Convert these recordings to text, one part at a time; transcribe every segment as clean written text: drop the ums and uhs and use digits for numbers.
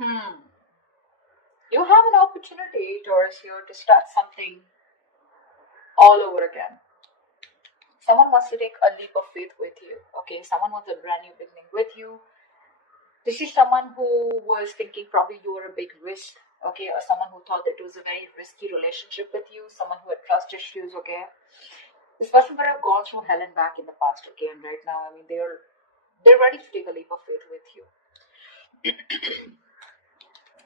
Hmm. You have an opportunity, Taurus, here to start something all over again. Someone wants to take a leap of faith with you. Okay, someone wants a brand new beginning with you. This is someone who was thinking probably you were a big risk, okay, or someone who thought that it was a very risky relationship with you, someone who had trust issues, okay. This person could have gone through hell and back in the past, okay, and right now, I mean, they're ready to take a leap of faith with you.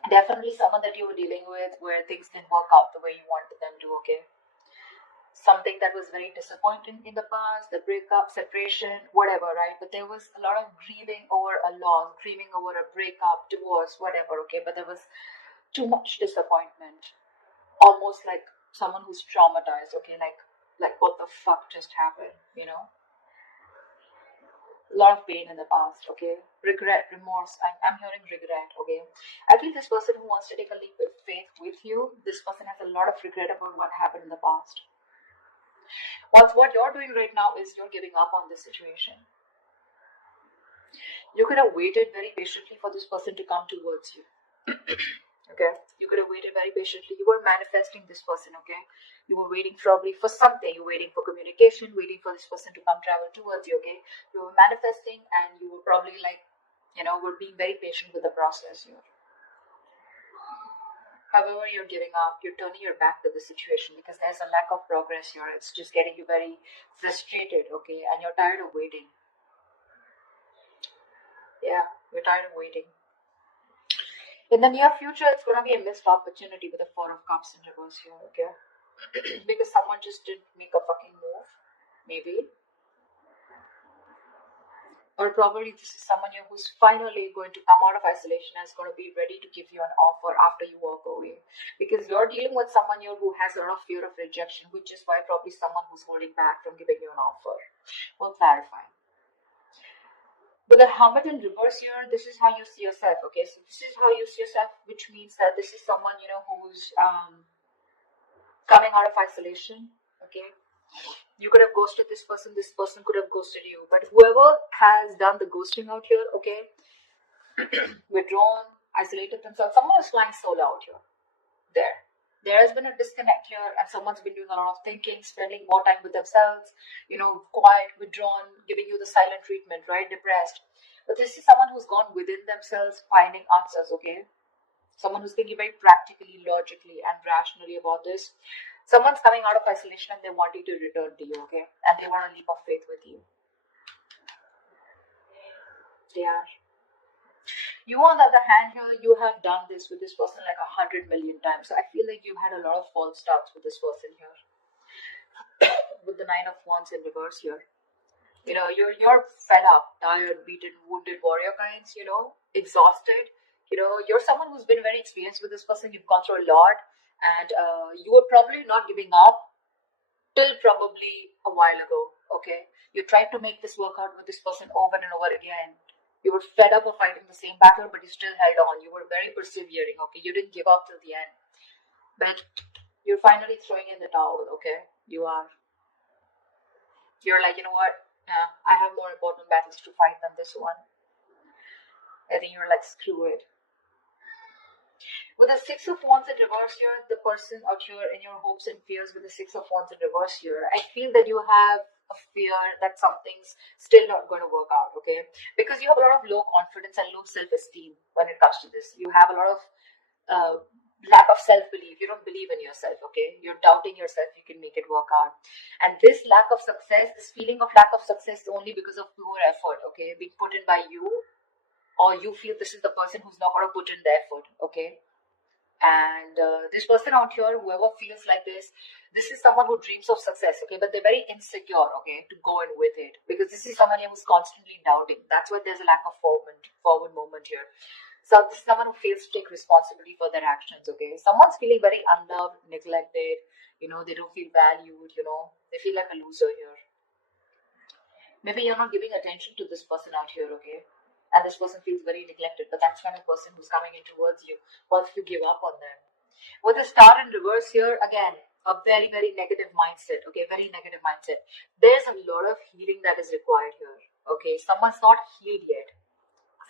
Definitely someone that you were dealing with where things didn't work out the way you wanted them to, okay. Something that was very disappointing in the past, the breakup, separation, whatever, right? But there was a lot of grieving over a loss, grieving over a breakup, divorce, whatever, okay. But there was too much disappointment, almost like someone who's traumatized, okay, like what the fuck just happened, you know? A lot of pain in the past, okay? Regret, remorse. I'm hearing regret, okay? I feel this person who wants to take a leap of faith with you, this person has a lot of regret about what happened in the past. What you're doing right now is you're giving up on this situation. You could have waited very patiently for this person to come towards you. Okay, you could have waited very patiently. You were manifesting this person, okay? You were waiting probably for something. You were waiting for communication, waiting for this person to come travel towards you, okay? You were manifesting and you were probably like, were being very patient with the process here. However, you're giving up, you're turning your back to the situation because there's a lack of progress here. It's just getting you very frustrated, okay? And you're tired of waiting. Yeah, you're tired of waiting. In the near future, it's going to be a missed opportunity with the Four of Cups in reverse here, okay? Because someone just didn't make a fucking move, maybe. Or probably this is someone here who's finally going to come out of isolation and is going to be ready to give you an offer after you walk away. Because you're dealing with someone here who has a lot of fear of rejection, which is why probably someone who's holding back from giving you an offer. We'll clarify. With the Hermit in reverse here, this is how you see yourself, okay? So this is how you see yourself, which means that this is someone, who's coming out of isolation, okay? You could have ghosted this person could have ghosted you. But whoever has done the ghosting out here, okay, withdrawn, isolated themselves, someone is flying solo out here. There has been a disconnect here, and someone's been doing a lot of thinking, spending more time with themselves, quiet, withdrawn, giving you the silent treatment, right? Depressed. But this is someone who's gone within themselves, finding answers, okay? Someone who's thinking very practically, logically, and rationally about this. Someone's coming out of isolation and they want you to return to you, okay? And they want a leap of faith with you. They are. You, on the other hand, here, you have done this with this person like 100 million times. So I feel like you've had a lot of false starts with this person here. With the Nine of Wands in reverse here. You're fed up, tired, beaten, wounded warrior kinds, exhausted. You're someone who's been very experienced with this person. You've gone through a lot. And you were probably not giving up till probably a while ago, okay? You tried to make this work out with this person over and over again. You were fed up of fighting the same battle, but you still held on. You were very persevering, okay? You didn't give up till the end. But you're finally throwing in the towel, okay? You're like, you know what? I have more important battles to fight than this one. I think you're like, screw it. With the Six of Wands in reverse here, the person out here in your hopes and fears with the Six of Wands in reverse here, I feel that you have a fear that something's still not going to work out, okay? Because you have a lot of low confidence and low self-esteem when it comes to this. You have a lot of lack of self-belief. You don't believe in yourself, okay? You're doubting yourself you can make it work out. And this lack of success, this feeling of lack of success is only because of poor effort, okay? Being put in by you, or you feel this is the person who's not going to put in the effort, okay? And this person out here, whoever feels like this is someone who dreams of success, okay, but they're very insecure, okay, to go in with it, because this is someone who's constantly doubting. That's why there's a lack of forward movement here. So this is someone who fails to take responsibility for their actions, okay. Someone's feeling very unloved, neglected, they don't feel valued, they feel like a loser here. Maybe you're not giving attention to this person out here, okay, and this person feels very neglected, but that's kind of person who's coming in towards you. What if you give up on them? With the Star in reverse here, again, a very, very negative mindset, okay, very negative mindset. There's a lot of healing that is required here, okay. Someone's not healed yet.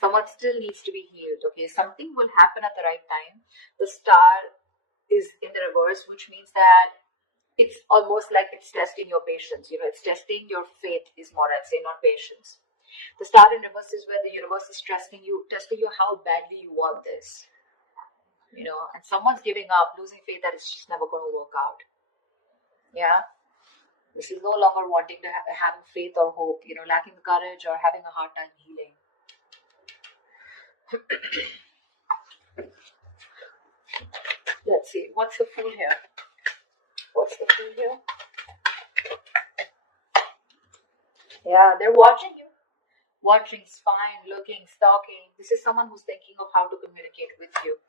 Someone still needs to be healed, okay? Something will happen at the right time. The star is in the reverse, which means that it's almost like it's testing your patience, it's testing your faith is more, I'd say, not patience. The star in reverse is where the universe is testing you how badly you want this, and someone's giving up, losing faith that it's just never going to work out. Yeah. This is no longer wanting to having faith or hope, lacking the courage or having a hard time healing. Let's see, what's the Fool here? What's the Fool here? Yeah, they're watching you. Watching, spying, looking, stalking. This is someone who's thinking of how to communicate with you.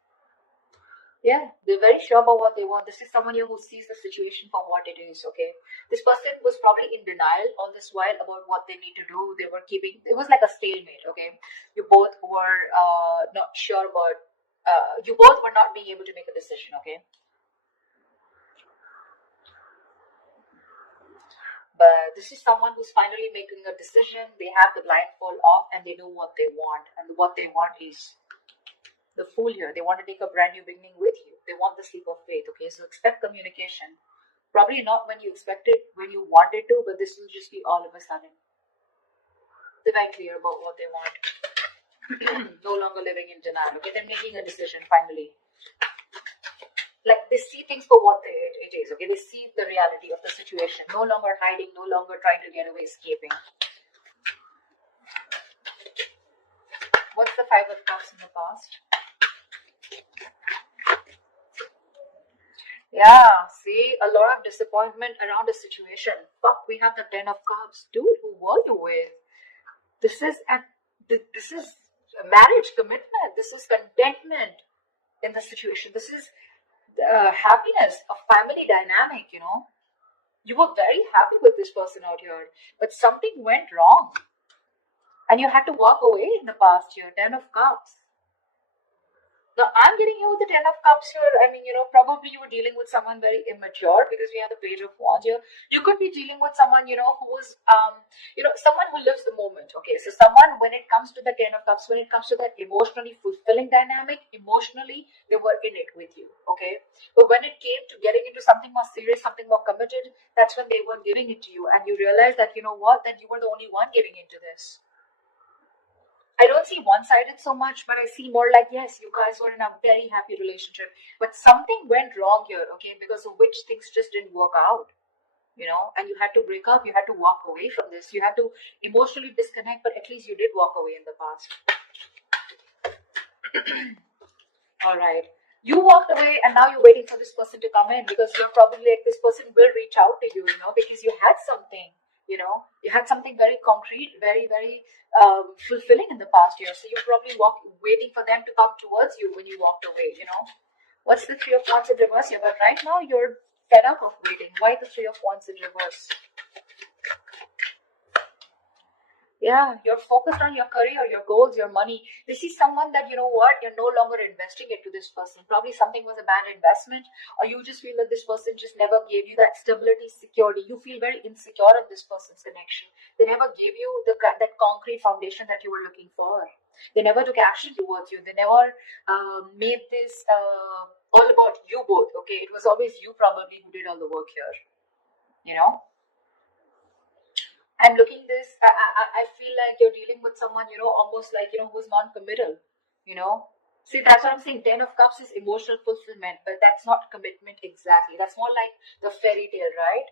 Yeah, they're very sure about what they want. This is someone here who sees the situation for what it is, okay? This person was probably in denial all this while about what they need to do. They were keeping, it was like a stalemate, okay? You both were not sure about, you both were not being able to make a decision, okay? But this is someone who's finally making a decision. They have the blindfold off and they know what they want. And what they want is the Fool here. They want to take a brand new beginning with you. They want the sleep of faith, okay? So expect communication. Probably not when you expect it, when you want it to, but this will just be all of a sudden. They're very clear about what they want. No longer living in denial, okay? They're making a decision finally. Like they see things for what it is, okay? They see the reality of the situation. No longer hiding, no longer trying to get away, escaping. What's the Five of Cups in the past? Yeah, see, a lot of disappointment around a situation. Fuck, we have the Ten of Cups. Dude, who were you with? This is a marriage commitment. This is contentment in the situation. This is happiness, a family dynamic, You were very happy with this person out here, but something went wrong. And you had to walk away in the past year. Ten of Cups. Now, I'm getting you with the Ten of Cups here. I mean, probably you were dealing with someone very immature because we have the Page of Wands here. You could be dealing with someone, who was, someone who lives the moment. Okay, so someone, when it comes to the Ten of Cups, when it comes to that emotionally fulfilling dynamic, emotionally, they were in it with you. Okay, but when it came to getting into something more serious, something more committed, that's when they were giving it to you. And you realize that, that you were the only one giving into this. I don't see one-sided so much, but I see more like, yes, you guys were in a very happy relationship, but something went wrong here, okay, because of which things just didn't work out, and you had to break up, you had to walk away from this, you had to emotionally disconnect, but at least you did walk away in the past. All right. You walked away and now you're waiting for this person to come in because you're probably like, this person will reach out to you, because you had something. You had something very concrete, very, very fulfilling in the past year. So you're probably waiting for them to come towards you when you walked away, What's the Three of Wands in reverse here? But right now you're fed up of waiting. Why the Three of Wands in reverse? Yeah, you're focused on your career, your goals, your money. This is someone that, you're no longer investing into this person. Probably something was a bad investment, or you just feel that this person just never gave you that stability, security. You feel very insecure in this person's connection. They never gave you that concrete foundation that you were looking for. They never took action towards you. They never made this all about you both, okay? It was always you probably who did all the work here, I'm looking this, I feel like you're dealing with someone, almost like, who's non-committal, See, that's what I'm saying. Ten of Cups is emotional fulfillment, but that's not commitment exactly. That's more like the fairy tale, right?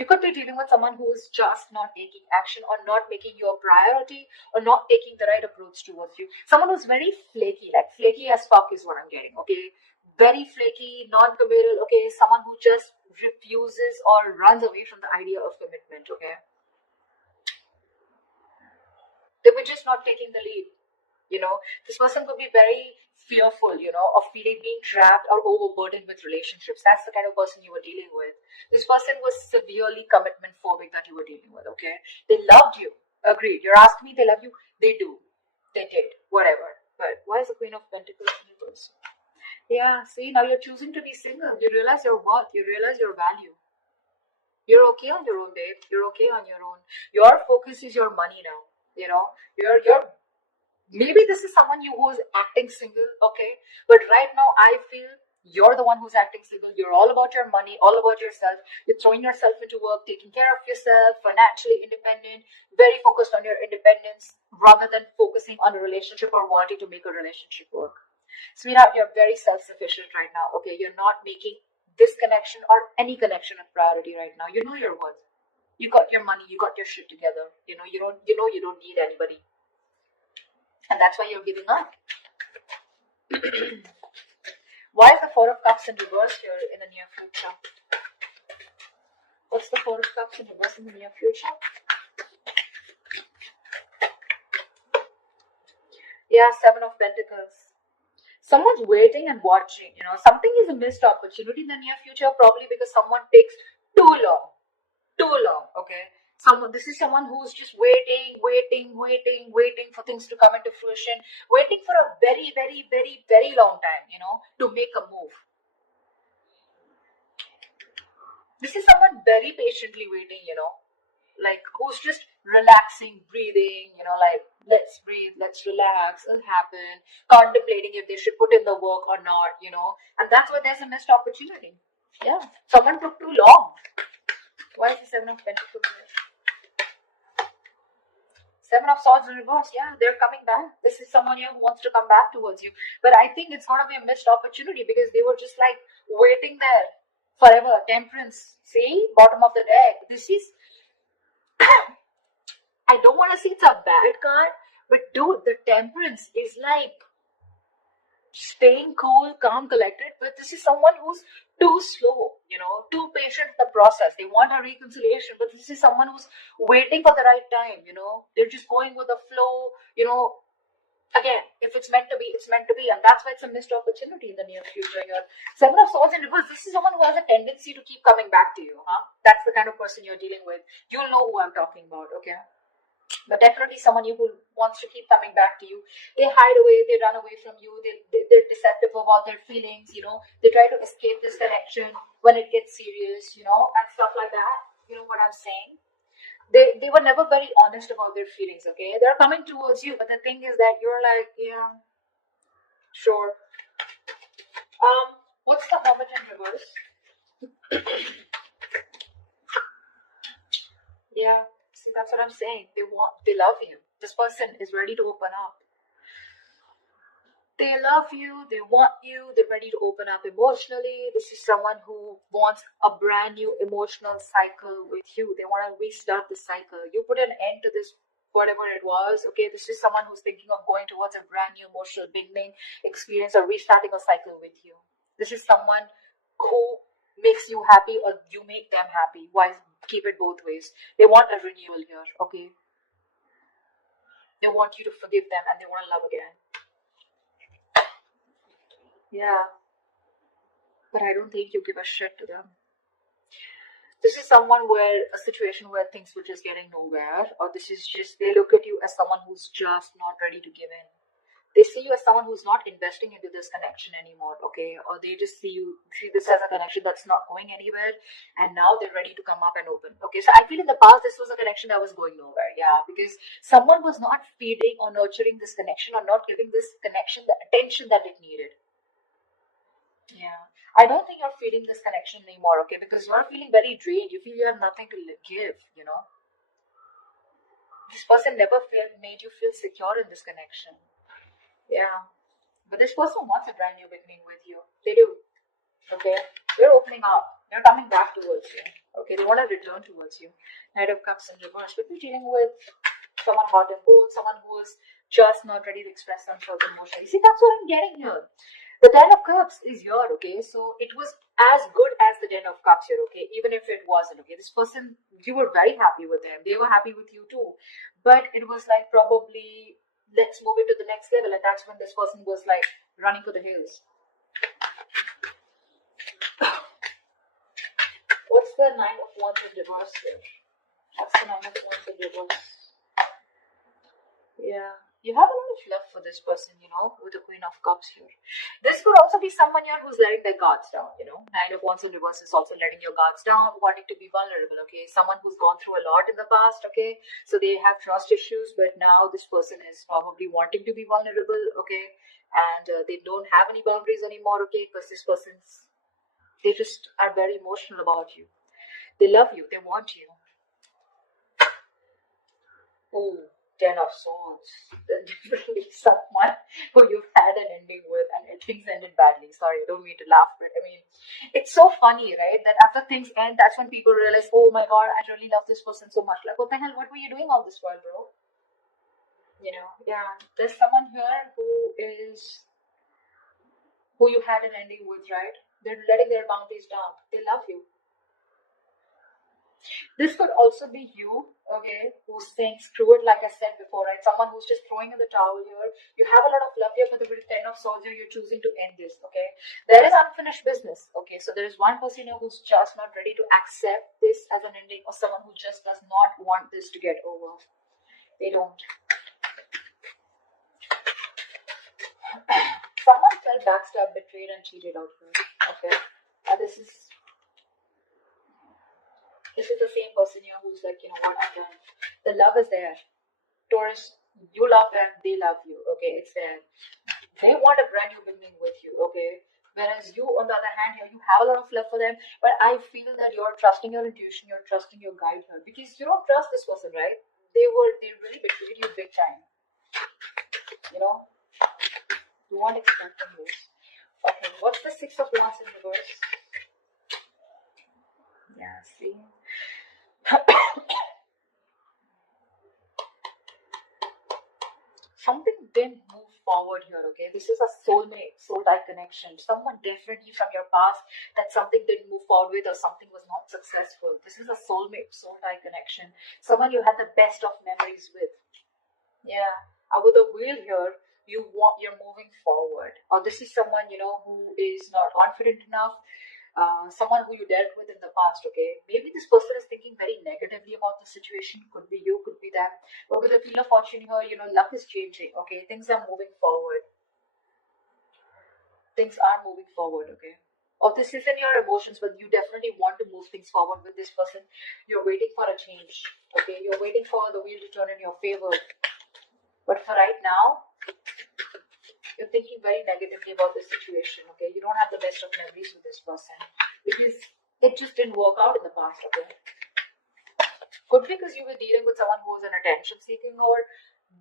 You could be dealing with someone who is just not taking action or not making you a priority or not taking the right approach towards you. Someone who's very flaky, like flaky as fuck is what I'm getting, okay? Very flaky, non-committal, okay? Someone who just refuses or runs away from the idea of commitment, okay? They were just not taking the lead, This person could be very fearful, of feeling being trapped or overburdened with relationships. That's the kind of person you were dealing with. This person was severely commitment phobic that you were dealing with, okay? They loved you. Agreed. You're asking me, they love you? They do. They did. Whatever. But why is the Queen of Pentacles in reverse? Yeah, see, now you're choosing to be single. You realize your worth. You realize your value. You're okay on your own, babe. You're okay on your own. Your focus is your money now. You know, you're maybe this is someone who's acting single, okay? But right now, I feel you're the one who's acting single. You're all about your money, all about yourself. You're throwing yourself into work, taking care of yourself, financially independent, very focused on your independence rather than focusing on a relationship or wanting to make a relationship work. Sweetheart, you're very self-sufficient right now, okay? You're not making this connection or any connection a priority right now. You know your worth. You got your money, you got your shit together. You don't need anybody. And that's why you're giving up. Why is the Four of Cups in reverse here in the near future? What's the Four of Cups in reverse in the near future? Yeah, Seven of Pentacles. Someone's waiting and watching. Something is a missed opportunity in the near future, probably because someone takes too long. Too long, okay? This is someone who's just waiting for things to come into fruition, waiting for a very, very, very, very long time, to make a move. This is someone very patiently waiting, like who's just relaxing, breathing, like let's breathe, let's relax, it'll happen, contemplating if they should put in the work or not, and that's why there's a missed opportunity. Yeah, someone took too long. Why is the Seven of Pentacles? Seven of Swords in reverse. Yeah, they're coming back. This is someone here who wants to come back towards you. But I think it's going to be a missed opportunity because they were just like waiting there forever. Temperance. See? Bottom of the deck. This is... I don't want to say it's a bad card, but dude, the Temperance is like staying cool, calm, collected. But this is someone who's too slow, too patient in the process. They want a reconciliation, but this is someone who's waiting for the right time, They're just going with the flow, Again, if it's meant to be, it's meant to be. And that's why it's a missed opportunity in the near future. Your Seven of Swords in reverse, this is someone who has a tendency to keep coming back to you, huh? That's the kind of person you're dealing with. You'll know who I'm talking about, okay? But definitely someone who wants to keep coming back to you. They hide away, they run away from you, they're deceptive about their feelings, They try to escape this connection when it gets serious, and stuff like that. You know what I'm saying? They were never very honest about their feelings, okay? They're coming towards you, but the thing is that you're like, yeah, sure. What's the Hermit in reverse? Yeah. See, that's what I'm saying. They love you. This person is ready to open up. They love you, they want you, they're ready to open up emotionally. This is someone who wants a brand new emotional cycle with you. They want to restart the cycle. You put an end to this, whatever it was, okay? This is someone who's thinking of going towards a brand new emotional beginning, experience, or restarting a cycle with you. This is someone who makes you happy or you make them happy. Why keep it both ways? They want a renewal here, okay? They want you to forgive them and they want to love again. Yeah, but I don't think you give a shit to them. This is someone where a situation where things were just getting nowhere, or this is just they look at you as someone who's just not ready to give in. They see you as someone who's not investing into this connection anymore, okay? Or they just see this as a connection that's not going anywhere, and now they're ready to come up and open. Okay, so I feel in the past this was a connection that was going nowhere, yeah, because someone was not feeding or nurturing this connection or not giving this connection the attention that it needed. Yeah. I don't think you're feeling this connection anymore, okay? Because you're feeling very drained. You feel you have nothing to give, This person never made you feel secure in this connection. Yeah. But this person wants a brand new beginning with you. They do. Okay? They're opening up. They're coming back towards you. Okay? They want to return towards you. Knight of Cups in reverse. But we're dealing with someone hot and cold, someone who is just not ready to express themselves emotionally. See, that's what I'm getting here. The Ten of Cups is here, okay? So it was as good as the Ten of Cups here, okay? Even if it wasn't, okay? This person, you were very happy with them. They were happy with you too. But it was like probably, let's move it to the next level. And that's when this person was like running for the hills. What's the Nine of Wands in reverse here? What's the Nine of Wands in reverse? Yeah. You have a lot of love for this person, with the Queen of Cups here. This could also be someone here who's letting their guards down, Nine of Wands in reverse is also letting your guards down, wanting to be vulnerable, okay? Someone who's gone through a lot in the past, okay? So they have trust issues, but now this person is probably wanting to be vulnerable, okay? And they don't have any boundaries anymore, okay? Because this person's, they just are very emotional about you. They love you, they want you. Oh, Ten of Swords. Definitely someone who you've had an ending with and things ended badly. Sorry, I don't mean to laugh, but I mean, it's so funny, right? That after things end, that's when people realize, oh my god, I really love this person so much. Like, what the hell, what were you doing all this while, bro? Yeah. There's someone here who you had an ending with, right? They're letting their boundaries down. They love you. This could also be you, okay, who's saying screw it, like I said before, right? Someone who's just throwing in the towel here. You have a lot of love here, but with the Ten of Swords here, you're choosing to end this, okay? There is unfinished business, okay? So there is one person here who's just not ready to accept this as an ending, or someone who just does not want this to get over. They don't. Someone felt backstabbed, betrayed, and cheated out here, okay? This is the same person here who's like, you know what, I'm done. The love is there. Taurus, you love them, they love you, okay? It's there. They want a brand new beginning with you, okay? Whereas you, on the other hand, here, you have a lot of love for them, but I feel that you're trusting your intuition, you're trusting your guide here, because you don't trust this person, right? They really betrayed you big time. You weren't expecting this. Okay, what's the Six of Wands in reverse? Yeah, see? Something didn't move forward here, okay? This is a soulmate, soul-like connection. Someone definitely from your past that something didn't move forward with, or something was not successful. This is a soulmate, soul-like connection. Someone you had the best of memories with. Yeah. With the wheel here, you're moving forward. Or this is someone, who is not confident enough. Someone who you dealt with in the past, okay? Maybe this person is thinking very negatively about the situation. Could be you, could be them. But with the Wheel of Fortune here, luck is changing, okay? Things are moving forward. Things are moving forward, okay? Or this isn't your emotions, but you definitely want to move things forward with this person. You're waiting for a change, okay? You're waiting for the wheel to turn in your favor. But for right now, you're thinking very negatively about this situation, okay? You don't have the best of memories with this person because it just didn't work out in the past, okay? Could be because you were dealing with someone who was an attention seeking, or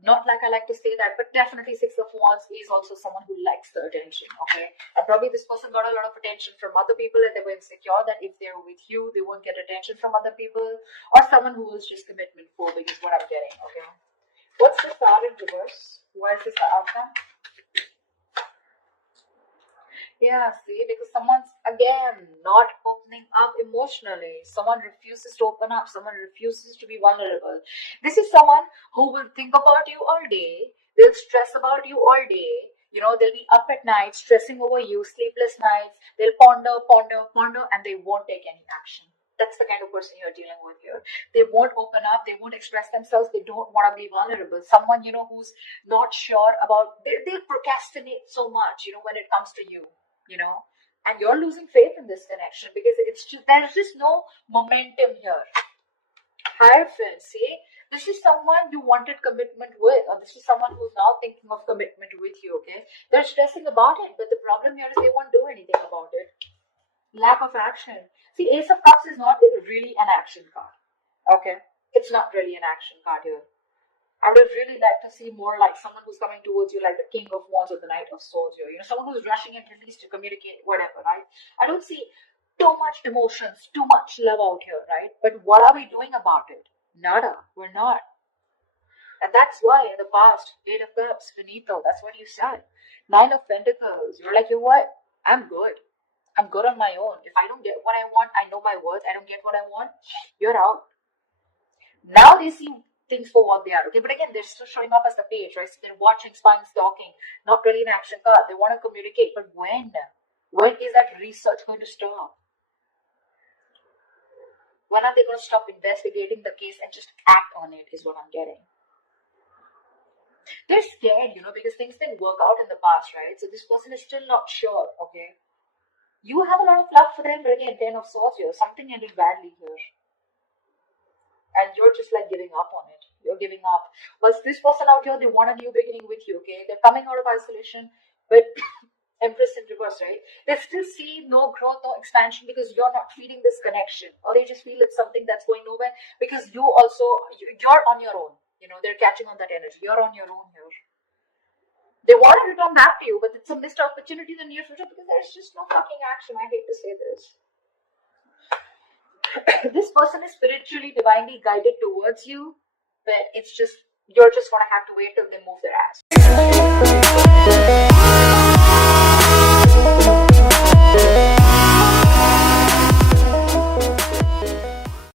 not like I like to say that, but definitely Six of Wands is also someone who likes the attention, okay? And probably this person got a lot of attention from other people and they were insecure that if they're with you, they won't get attention from other people, or someone who is just commitment phobic is what I'm getting, okay? What's the star in reverse? Why is this the outcome? Yeah, see, because someone's again not opening up emotionally. Someone refuses to open up. Someone refuses to be vulnerable. This is someone who will think about you all day. They'll stress about you all day. They'll be up at night stressing over you, sleepless nights. They'll ponder, and they won't take any action. That's the kind of person you're dealing with here. They won't open up. They won't express themselves. They don't want to be vulnerable. Someone, who's not sure about, they'll procrastinate so much, when it comes to you. And you're losing faith in this connection because there's just no momentum here. Hierophant, see, this is someone you wanted commitment with, or this is someone who's now thinking of commitment with you, okay? They're stressing about it, but the problem here is they won't do anything about it. Lack of action. See, Ace of Cups is not really an action card, okay? It's not really an action card here. I would have really liked to see more like someone who's coming towards you like the King of Wands or the Knight of Swords here. Someone who's rushing in at least to communicate, whatever, right? I don't see too much emotions, too much love out here, right? But what are we doing about it? Nada. We're not. And that's why in the past, Eight of Cups, finito, that's what you said. Nine of Pentacles, you're like, you know what? I'm good. I'm good on my own. If I don't get what I want, I know my worth. I don't get what I want, you're out. Now they see things for what they are, okay? But again, they're still showing up as the page, right? So they're watching, spying, stalking, not really an action card. They want to communicate, but when? When is that research going to stop? When are they going to stop investigating the case and just act on it is what I'm getting. They're scared, because things didn't work out in the past, right? So this person is still not sure, okay? You have a lot of love for them, but again, 10 of Swords here. Something ended badly here. And you're just like giving up on it. You're giving up. But this person out here, they want a new beginning with you, okay? They're coming out of isolation, but Empress in reverse, right? They still see no growth, no expansion because you're not feeling this connection. Or they just feel it's something that's going nowhere because you're on your own. They're catching on that energy. You're on your own here. They want to return back to you, but it's a missed opportunity in the near future because there's just no fucking action. I hate to say this. This person is spiritually, divinely guided towards you, but you're just going to have to wait till they move their ass.